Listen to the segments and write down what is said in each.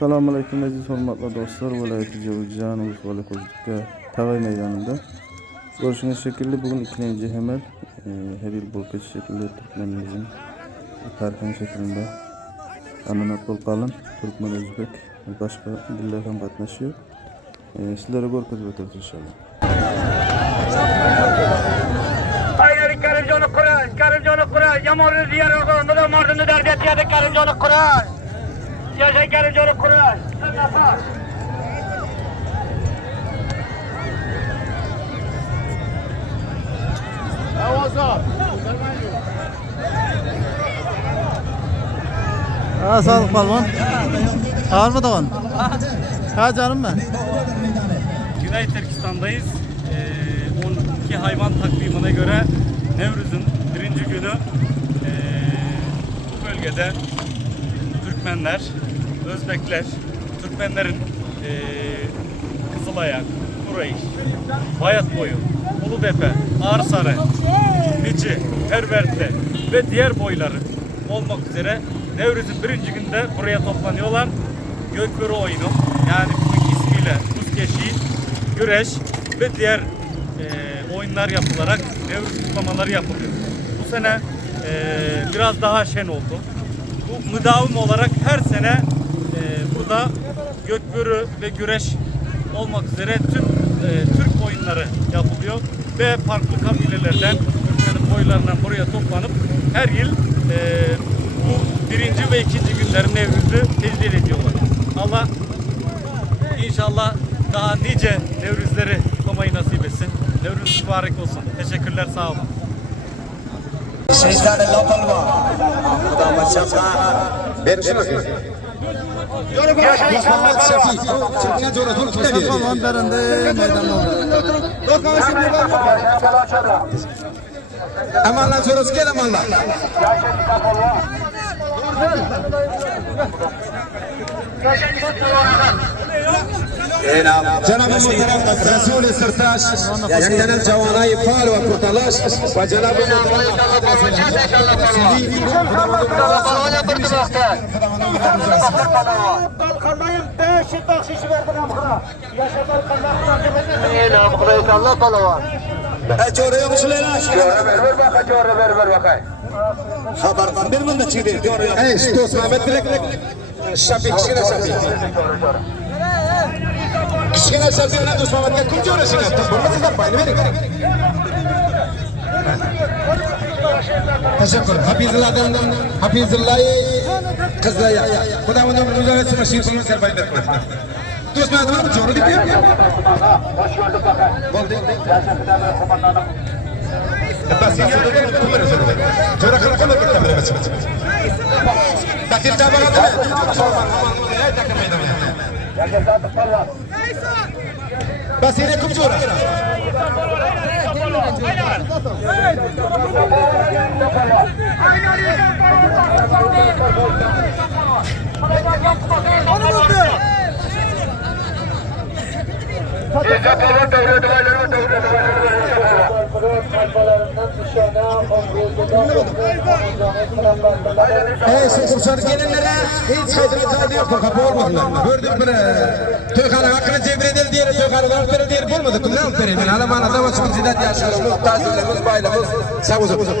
Assalomu alaykum aziz hurmatli do'stlar, viloyat Jovizjon O'zbekiston hududida Tavay maydonida ko'rishingiz shekilli bugun ikkinchi Hemel her yil bo'lib ketish shekilli Turkmenimizin tarixi şeklinde anonat bo'lqalin Turkmen O'zbek boshqa dillar ham qatnashiyor. Sizlarga ko'rgazib o'tamiz inshaalloh. Karimjoni Quray, Yamonli Diyarog'i, Mardinni darbiyatiyada Karimjoni Quray. Yaşay Karimjoni Quray. Sadık Balvan. Ağır mı davan? Ha canım ben. Güney Türkistan'dayız. 12 hayvan takvimine göre Nevruz'un birinci günü bu bölgede Türkmenler, Özbekler, Türkmenlerin Kızılayak, Kureyş, Bayatboyu, Uludepe, Ağrısarı, Biçi, Ervertli ve diğer boyları olmak üzere Nevruz'un birinci günde buraya toplanıyorlar. Gökbörü oyunu, yani bugün ismiyle buz keşiği, güreş ve diğer oyunlar yapılarak Nevruz kutlamaları yapılıyor. Bu sene biraz daha şen oldu. Bu müdavim olarak her sene burada gökbörü ve güreş olmak üzere tüm Türk oyunları yapılıyor ve farklı kabilelerden, Türkmen'in boylarından buraya toplanıp her yıl bu birinci ve ikinci günlerin Nevruz'u tecdid ediyorlar. Allah inşallah daha nice Nevruz'ları kutlamayı nasip etsin. Nevruz mübarek olsun. Teşekkürler, sağ olun. Şeytan lokal var. Kuda maşallah. Berişim. Muhammed Şafi. Çirkine doğru dur kitle verir. Balvan berende meydan oldu. Amanlar sorusu gel amanlar. Cenab-ı Muhterem Resul-i Sırtaş, yaklanır cavanayı faal ve kurtalaş ve Cenab-ı Haber bir manda çıktı. Hey, dost Mehmet direkt Şafi, kişine Şafi. Kişine Şafi ona dost Mehmet'e kum coğrasına. Bunu da payını verin. Teşekkür. Hafizullah'ı kızlaya. Kudavanın uzakasına şirkonu serbayı etmez. Dost Mehmet var mı? Çoğunu dikiyor. Oldu. Basi kumere soruyor. Çora kal kumere kamera meçhul. Takil tabaka da. Basi ne kum çora. Kurşan gelenlere hiç haydracağı yok. Kapı olmadılar. Gördük bir Türkan'ın hakkını cebredil diye, Türkan'ın hakkını diye olmadı. Kullan verin. Alaman adama çıkın zidat yaşarım. Muhtazlarımız, baylamız.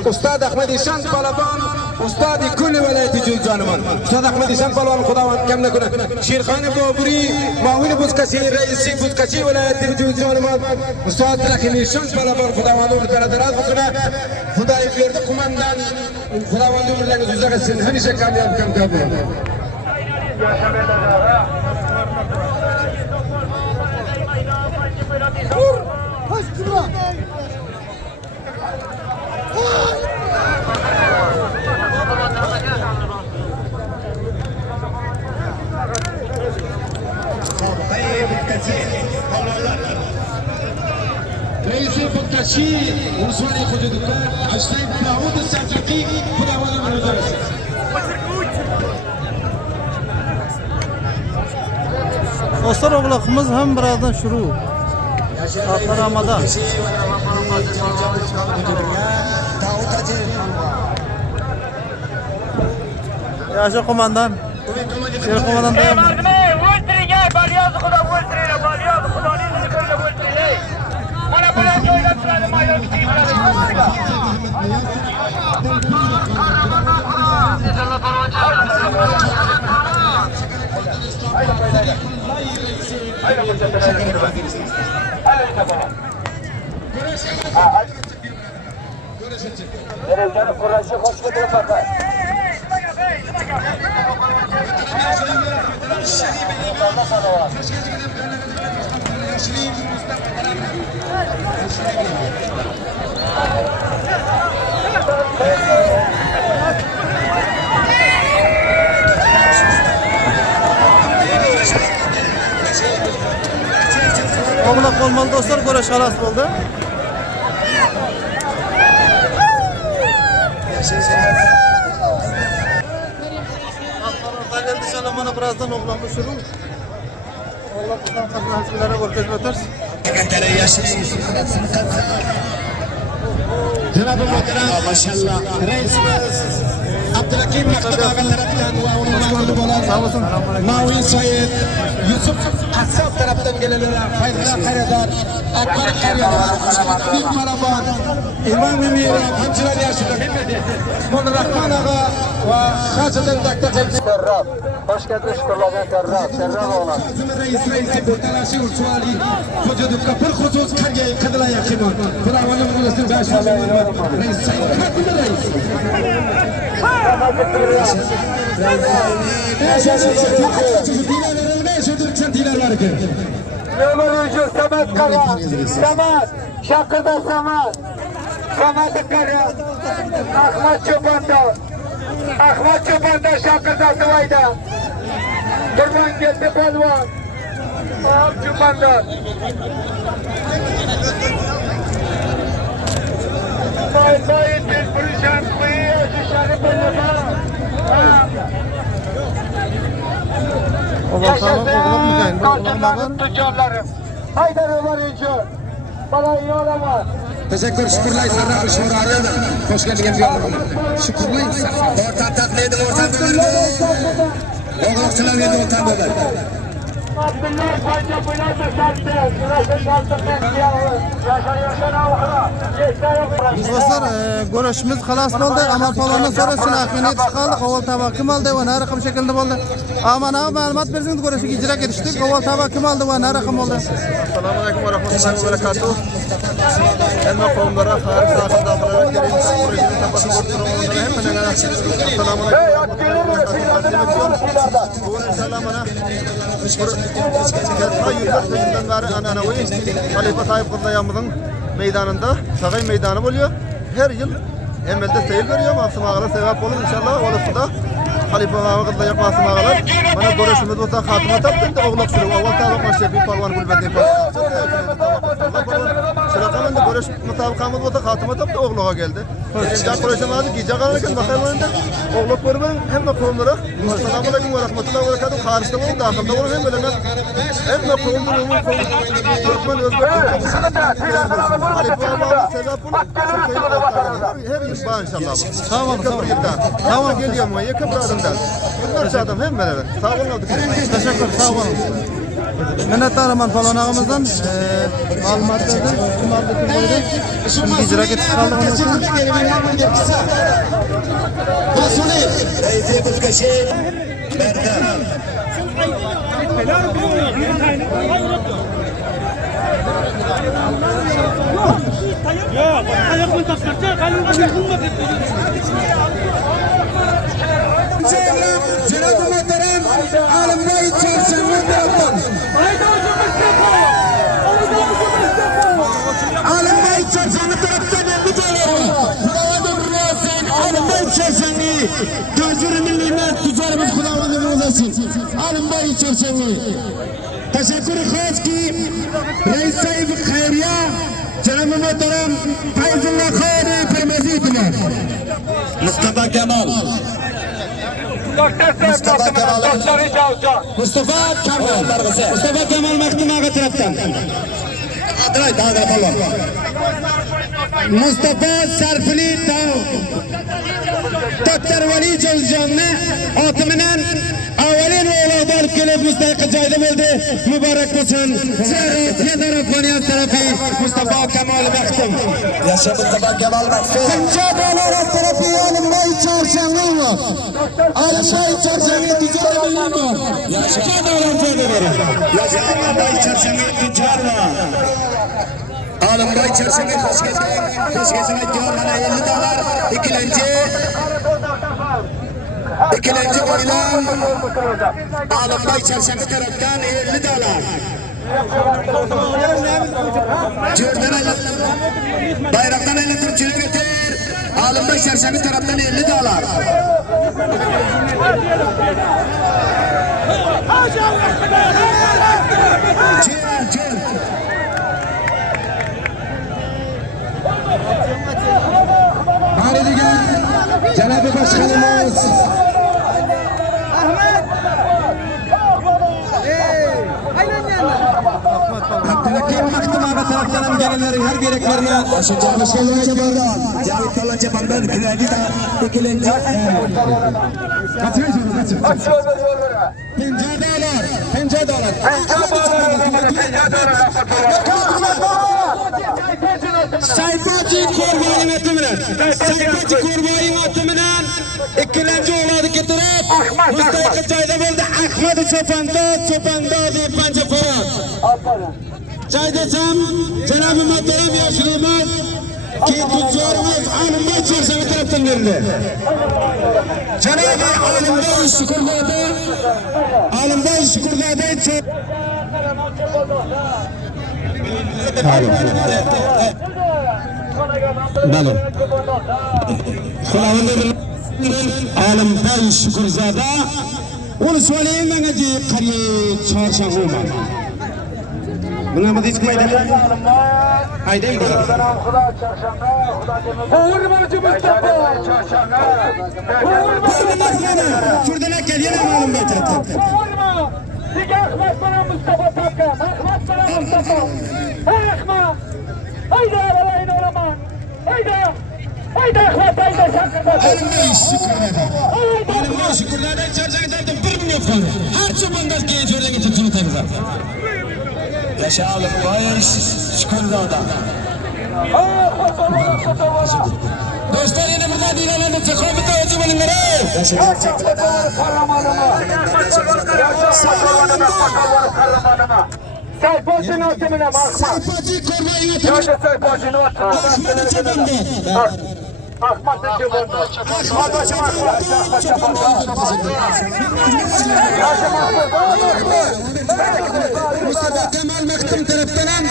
Ustad Ahmet İşan Balaban, Ustad-ı Kulli Velayeti Cülcanıman. Ustad Ahmet İşan Balaban Kudavan kemne kuna. Şirkhan-ı Baburi, Mahvil Buzkaşi, Reisi Buzkaşi Velayeti Cülcanıman. Ustad Ahmet İşan Balaban Kudavan'ı beraderat bukuna. Hudayı verdi kumandan. Kudavan'ı ömürleriniz uzak etsin. Hemşe kamyab kamkabı. Hoş kıvra. رئيس الفتاشي وصولي حدودك حسين داوود السلجوقي خداوند من المدرسة Dostlar oğlakımız hem birazdan şuru. Ramazan. Yaşa komandan. Şerif komandan dayan. Haydi mutlaka. Haydi tamam. Derecenin kurası hoş geldin bakar. Oğlak olmalı dostlar, koreş halas oldu. Geldi şalamana birazdan oğlan düşürür. Oğlan bizden kazanan hizmelere korkez öters. Cenab-ı Muhterem maşallah reisimiz Abdülhakim Maktab Ağa tarafından ve onun mağlubu olan Mavin Said Yusuf Hassab tarafından gelenlere Fayzullah Karadar Akbar Karadar Bin Marabar İmam Emir Hamçılar Yaşı'da bilmedi Molla Rahman Ağa ve Şahsı'dan Dr. Serrab. Hoş geldin şükürler Serrab. Serrab oğlan. Reisi Bırtalaşı Ursuali Vücudukka bir husus kargayı kıdıla yakımı Kulavanın ulusunu başladı Reis Said Kadılı Reis Ömürücü Samet Kara. Samet. Şakır'da Samet. Samet Kara. Ahmet Çoban'da. Ahmet Çoban'da Şakır'da Sıvay'da. Durman geldi Balvan. Ahmet Çoban'da. Bayit bir pürüşen kıyı şişarı belirler. Yaşasın kartırların tüccarları. Haydar Ömer İnci. Bana iyi olamaz. Teşekkür şükürler sana şurada da hoş geldin bir yolum. Şükürler sana. Orta tatlıydı orta dönerdi. Oğlakçılar yedi orta döner. Abdullah Panca Bülent Eser'de. Sırası kaldı bekliyor. Yaşa avukla. Dostlar, görüşümüz halas oldu. Amal falandan sonra şuna ahmeniyet çıkaldık. Oval tabağı kim aldı ve ne rakam şekilde oldu. Aman abi malumat versiniz görüşü icra etiştik. Oval tabağı kim aldı ve ne rakam oldu. Assalamu alaikum wa rahmatullahi wa barakatuh. Elma qavmlara xaris daxilda qilarak gerekli projeni tapasini o'rtirganlar hammaga assalomu alaykum. Bu inshaallah mana katta yildan beri an'anaviy Xalifa Tayyip Qurlayamizning meydanında Sagay meydanı oluyor. Her yıl emelde seyir veriyor. Masum ağalar sevap olur inşallah. Olası da Halife ağalar yapma masum ağalar. Bana görüşümüz olsa hatıma taptım da oğlak sürüyor. Oğlak tabak maşefi palvan gülbedi. Şırakamen de görüş mutabıkamız olsa hatıma taptı oğlağa geldi. Birinci görüşemedi. Gece kalırken bakarlarında oğlak görmenin hem de kovumlara. Esselamu aleyküm ve rahmetullahi ve berekatuhu. Harista olun, dağılda olun hem böyle hem de kovumlar Türkmen, Özbek, Halife ağalar sevap olur. Her yıl bağ inşallah. Tamam. Tamam geliyor mu? Yakın buradan. Bunlar çağdım hem böyle. Sağ olun olduk. Teşekkür, sağ olun. Minnettarım falan ağamızdan malumat verdi. Kim aldı kim koydu. Şimdi icra ettik kaldık onun için. Ya, ayakını taşıracak, kalın bir bulma Cenab-ı Muhterem Alimler içerisinde Alimler içerisinde taraftan elli doları Kudavatın rüyasın Alimler içerisinde Gözleri milliler tüccarımız kudavatın rüyasın Alimler içerisinde Teşekkür ederiz ki Reis Sahibi Khayriya Cenab-ı Muhterem Fayzullah Khayri Permezi İtibar Mustafa Kemal Mustafa Kemal Mustafa Kemal Mahkum Ağa taraftan Adıray daha da falan Mustafa Sarfili Doktor Vali Cavuzcan'ı atımından avalin oğlu alıp gelip müstahak cayda buldu. Mübarek olsun. Zerrat ya taraf Konyas tarafı Mustafa Kemal Baktım. Yaşa Mustafa Kemal Baktım. Punjab olarak tarafı Alımbay Çarşanlı var. Alımbay Çarşanlı tüccarı var. Yaşa Alımbay Çarşanlı tüccar var. Alımbay Çarşanlı hoş geldin bana 50 dolar. İkinci oylan Alımbay Çarşanlı taraftan 50 dolar. Bayraktan 50 Türkçülüğü getir. Alımbay Çarşanlı taraftan 50 dolar. Haridigan Cenab-ı Başkanımız Abdülhakim Maktum abi taraftan gelenlerin her gereklerine Başkanlığa çabaldan Cavit Talan çabaldan kredi de ikilenci Pence dolar Sayfacı kurbanı atımından ikilenci oğladı getirip müstahak çayda buldu Ahmet Çopanda deyip bence Ferhat Çaydasam Cenab-ı Muhterem yaşlıyımız ki tüccarımız Alımbay Çarşanlı taraftan verildi. Cenab-ı Alımbay Şükürlade Balım. Alımbay Şükürzade onu söyleyeyim ben ki kariye çarşanlı olmalı. Buna mı disk maydan? Haydi gidelim. Hurmacı Mustafa. Şuradan gel yine malum be taraftan. Hurma. Ahmet bana Mustafa Tapka. Ahmet bana Mustafa. Ahmet. Haydi arabayın oğlum. Haydi. Haydi Ahmet haydi şarkıda. Alımbay Şükürlade. Alımbay Şükürlade çarşanlı taraftan 1 milyon falan. Her çobandan genç oradan getirdiğini tanıdılar. Yaşa Alımbay Şükürlade. Dostlar yine burada değil alanı tekabüte hocam alınları. Sayfacı'nın atımına bakma. Sayfacı kurmayı atımı. Yaşa Sayfacı'nın atımına. Ahmet Çabandı. Ahmet Çabandı. Ahmet Çabandı. Mustafa Kemal Maktum taraftan.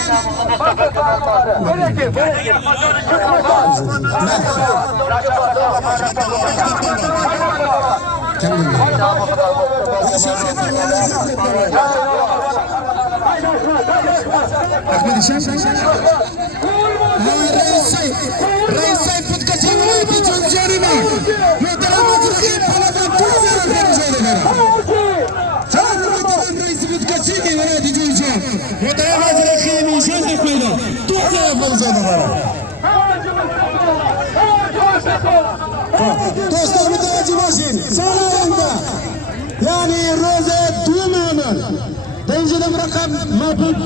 Ahmet İşem. Reisay Putkacı'nın bir çocuğuna. Muhterem Hazretleri Paladan Tuzlar'a vereceğine. Sana muhterem Reis Putkacı diye bana diyeceğim. Muhterem Hazretleri Mişan etmeyle. Tuzlar'a vereceğine. Dostlar mütevazi basın. Sağlayanda. Yani roze duymayanlar. Dencede bırakan mabut.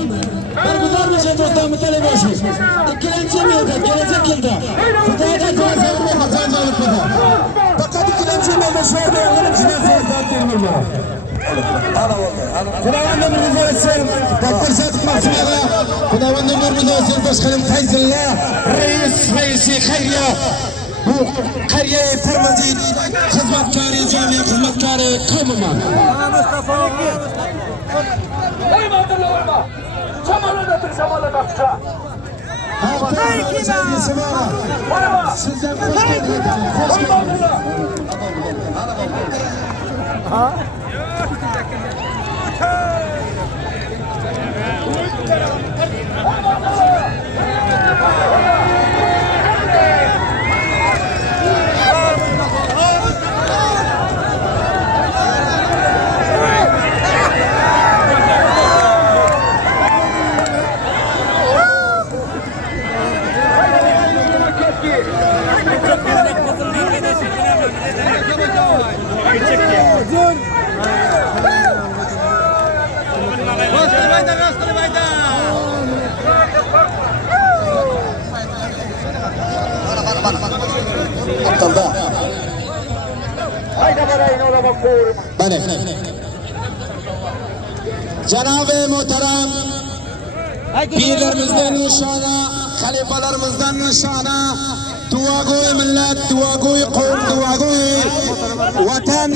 Bergudar bir şey dostlar mütevazi basın. İkilenci mi yeter? Gelecek yılda. Fıdaya da çalışalım olma. Cancalık fıda. Fakat ikilenci mi yeter? Şu anda yanılım içinden seyirden terimim var. Kudavan ömrünüzü etsin. Doktor Sadık Mahsumağa. Kudavan ömrünüzü etsin. Başkanım Feyzullah. Reisi Hayriye. Bu kariye permanent hizmetkarı, cami hizmetkarı kamuman. Eyvallah. Şamalı da tır, şamalı da tır. Halkın sevgisi var. Sizden hoş geldiniz. Hoş geldiniz. Akılda. Haydi balayın olamak doğurma. Bale. Cenab-ı Muhterem pirlerimizden nişana, halifalarımızdan nişana, duagoy millet, duagoy kavm, duagoy vatan.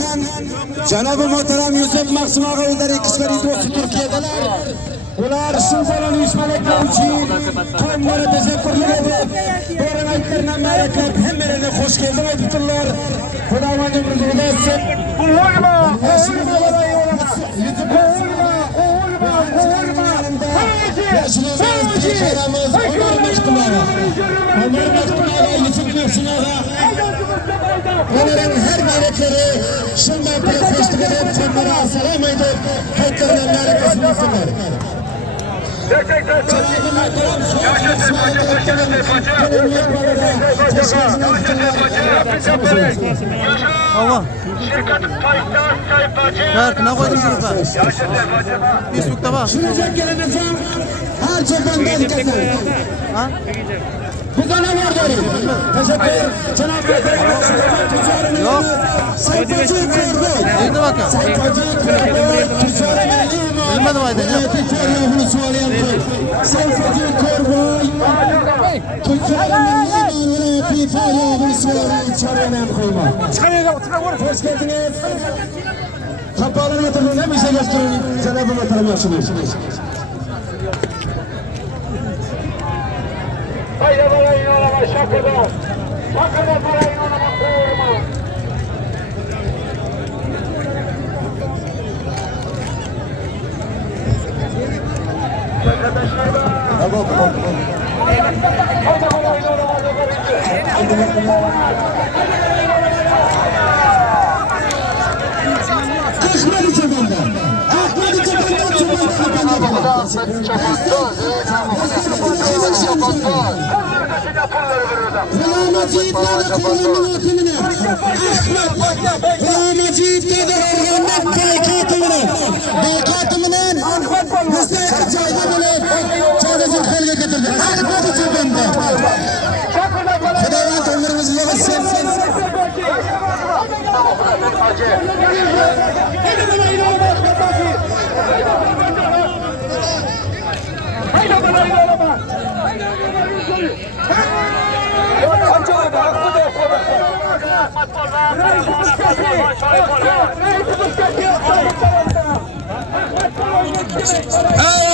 Cenab-ı Muhterem Yusuf Maksim Ağa Özderi Kişveri dostu Türkiye'deler. Ular şunzalan uyuşmalıklar için kavimlere teşekkürler edip doğru ayetlerine meraklar hemmelerine hoş geldin ayıptırlar. Kudaman ömrünü etsin. Koğurma, Yaşınızda peygamberimiz Ömer Mektumağa. Ömer Mektumağa Yusuf Maksim Ağa. Onların her gayretleri şundan profesyonel edip canlara selam edip hayatlarına merakasını sunlar. Gerçekten Hava. şirket kayıttan sayfacı. Kart ne koydun gruba? Facebook'ta bak. Sunacak gelen efendim her çapandan keser. Ha? Bu da ne var diyorum. Teşekkür. Cenab-ı Hak. Yok. Sayfacı kurdu. Neydi bakalım? Sayfacı kurdu. Bilmedim ayda. Bunu söyleyen bu. Sayfacı kurdu. Türkiye'nin imanını ifade bunu söyleyen çağrıyan koyma. Hoş geldiniz. Kapağının hatırını ne bir şey gösterin. Cenab-ı Muhterem yaşınız. Haydi balayın olamak şakıda. Şakıda balayın olamak doğurma. Ahmet Çaban'da. Ahmet Çaban'da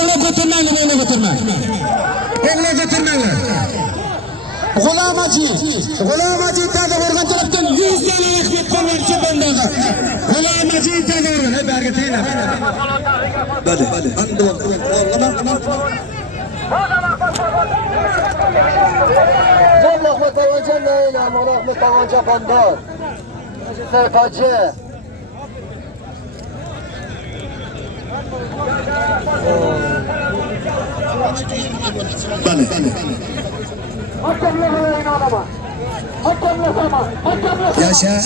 Onu götürmeyin, onu götürmeyin. Onu götürmeyin. Gulam Hacı tadı vurgan taraftan 100 tane ekmek var çabandaga. Gulam Hacı tadı vurgan. Hep ergeteyine. Hadi. Andı Cemlak tavanca neyine, malak tavanca pandar. Sayfacı. Yaşa.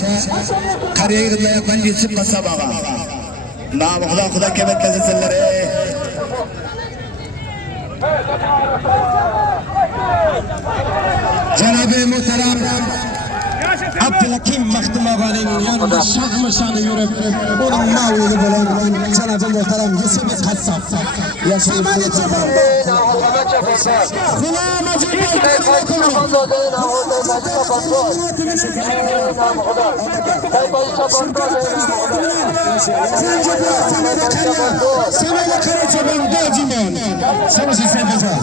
Kariyerinde yapan Yusuf Kasabağa. Namı Huda kebek gazeteleri. Cenab-ı Muhterem Abdülhakim Maktum Ağa'nın yanında şanı yürüp onun mağlubu olan Cenab-ı Muhterem Yusuf Kassab. Yaşayıp Sana kara çoban dağcımın. Sana şey seveceğim.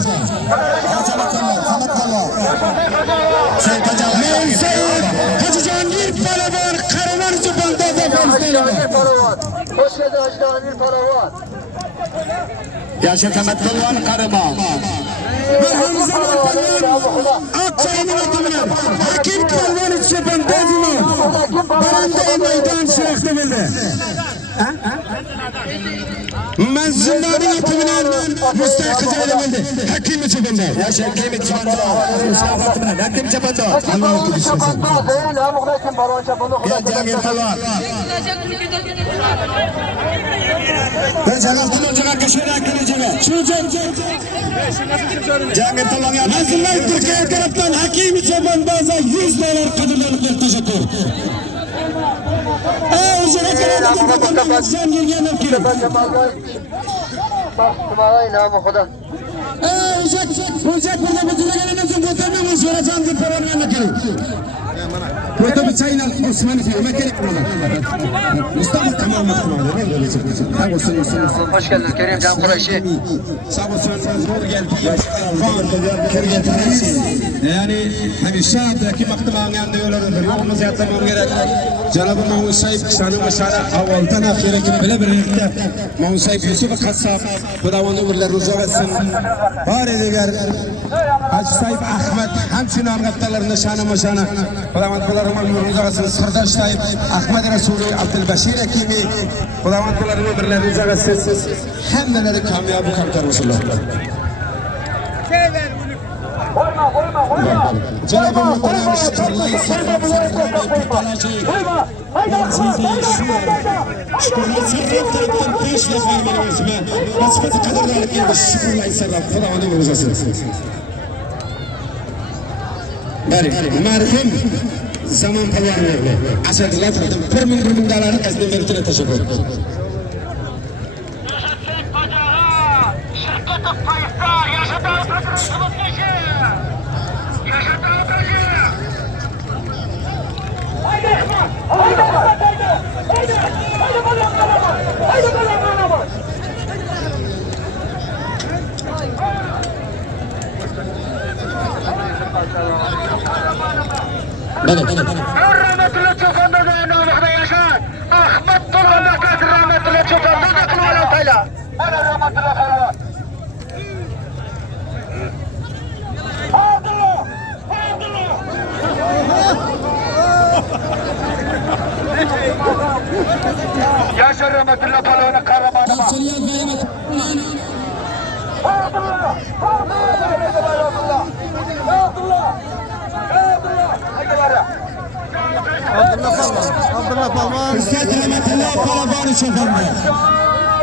Menseyir Hacı Cahangir para var. Karaman çoban dağda var. Hoş geldin Hacı Cahangir para var. Yaşa temettül var karıma. Merhamızın ortalığı Akçay'ın atımına Hakim Kalvan çoban dağcımın. Baranda meydan şerefli bildi. Ben zindanın atımından müstahkıcı elemedi. Hakimi çapında. Yaşa hakimi çapında. Müstahkıcı hakimi çapında. Allah'ın kudüsü sen. Ya Cangir Palvan. Ben Cangir'den önce köşeyle akıllıcıma. Şu Cangir Palvan ya. Nazırlar Türkiye taraftan hakimi çapan bazen $100 kadınlarlık bir teşekkür. Üzere kadar vatandaş Cangir Yener ki. Ocak burada bütüne gelinizin vatandaş sonra Cangir Palvan Yener ki. Burada bir çayla Osmanlı diyor. Mekke'lik burada. Mustafa tamam. Hoş geldiniz Kerim Can Kureyşi. Sağ olsun. Zor geldi. Yani hemşehrdeki maktamın yanında yollarıdır. Yolumuz yatlamam gerek. Cenab-ı Mahmud Sayyip kısanı başarı avaltan ahiretini bile birlikte. Mahmud Sayyip Yusuf Kassab. Kudavanı birler rüzgar etsin. Bari diğer Hacı Sayyip Ahmet hemşine angattalarında şanı maşana. Kudavantılarımın rüzgar etsin. Sırdaş Sayyip Ahmet Resulü Abdülbeşir Ekimi. Kudavantılarımın birler rüzgar etsin. Hem neleri kamyabı kantar Resulullah. Cenab-ı Muhterem şükürler merhum zaman palvanlarına asırlar tarafından bir min doları kazanın verildiğine teşekkür ederim. Rahmetullah Çoban'da da namıkta yaşar. Ahmet Turhan'da kaç rahmetullah Çoban'da da kılmalı tayla. Bana rahmetullah Ferhat. Abdullah! Yaşar rahmetullah Palvan'ın kahramanı var. Abdullah! Abdullah Palvan. Üstad rahmetullah Palvan'ı çobandı.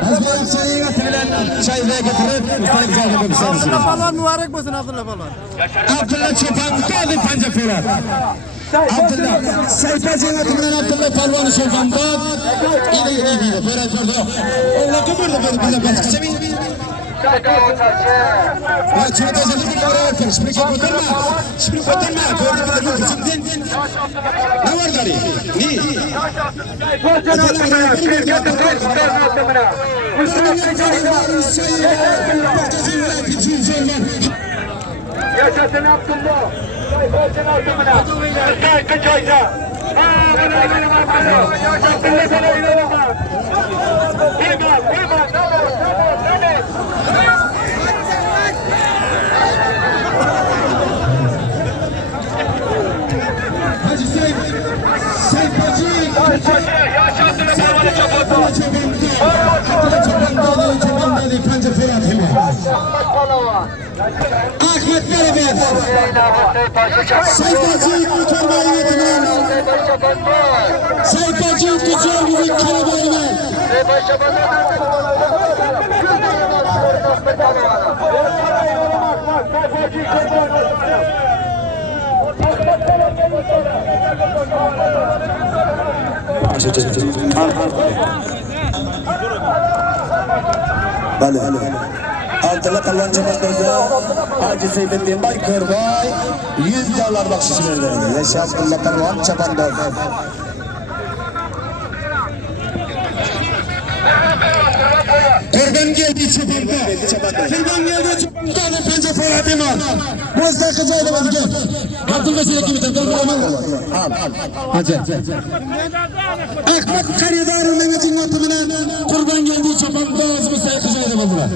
Azmayıp çayı getirilen çayı getirip Mustafa güzel yapabilirsiniz. Abdullah Palvan mübarek olsun Abdullah Palvan. Abdullah Çoban tabi panca furat. Abdullah Sayfacı yönetiminden Abdullah Palvan'ı çobandı. İyi. Böyle durdu. Oğla kıvırdı böyle başka bir. Ya çocuk azaldı ki oraya atın. Şimdi kotarma. Şimdi kotarma. Gördüğünüz gibi kısımdın. Ne var gari? Ni? Yaşasın Abdullah. Sayfacın altımına. Sayfacın çoysa. Abdullah sana inanamaz. Bilmem. Hacı Sayfacı. Yaşasın Palvan'ı çobandı. Çobandı panca furat hemen. Ahmet Bey'e Sayfacı Mükemmel yönetiminden Sayfacı Tüccar Müzik Karabay'la Abdullah Palvan Çoban'da Hacı Seyfettin Baykır Bay $100 bakşiş verdi. Yaşa Abdullah Palvan Çoban'da. Kurban geldi Çoban'da. Kurban geldi Çoban'da. Panca Furat'ım var. Mustafa Kıcay'da vazgeç. Abdullah Seyfettin Baykır. Hacı. Ahmet Karidar'ın Mehmet'in ortamına kurban geldi Çoban'da. Mustafa Kıcay'da vazgeç.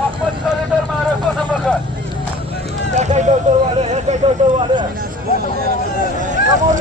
Ahmet Sarıdar mağarasına bakar. Yakay doktor var. Tamam